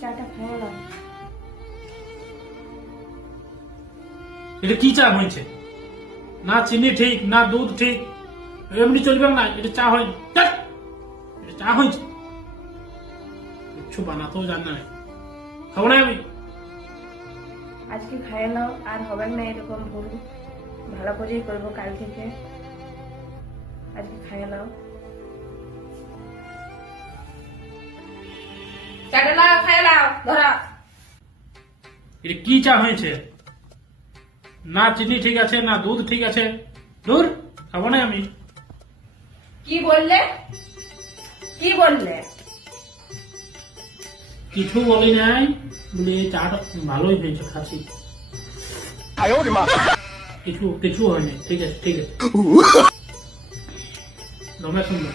চাটা খেয়ে নাও। এটা কি চা হয়েছে? না চিনি ঠিক, না দুধ ঠিক, এমনি চলবে না। এটা চা হয়নি, এটা চা হয়েছে। কিচ্ছু বানাতেও জানে না, খাবো না আমি। আজকে খাইয়ে নাও, আর হবে না এরকম ভুল। ভালো করেই করবো কাল থেকে। আজকে খাইয়ে নাও। চাটা নাও, খাইয়ে নাও, ধরা। এটা কি চা হয়েছে? না চিনি ঠিক আছে, না দুধ ঠিক আছে। দূর, খাবো না আমি। কি বললে? কি বললে? কিছু বলি নাই, বলি এই চাটা ভালোই হয়েছে, খাচ্ছি। কিছু কিছু হয়নি, ঠিক আছে ঠিক আছে। দমে সুন্দর।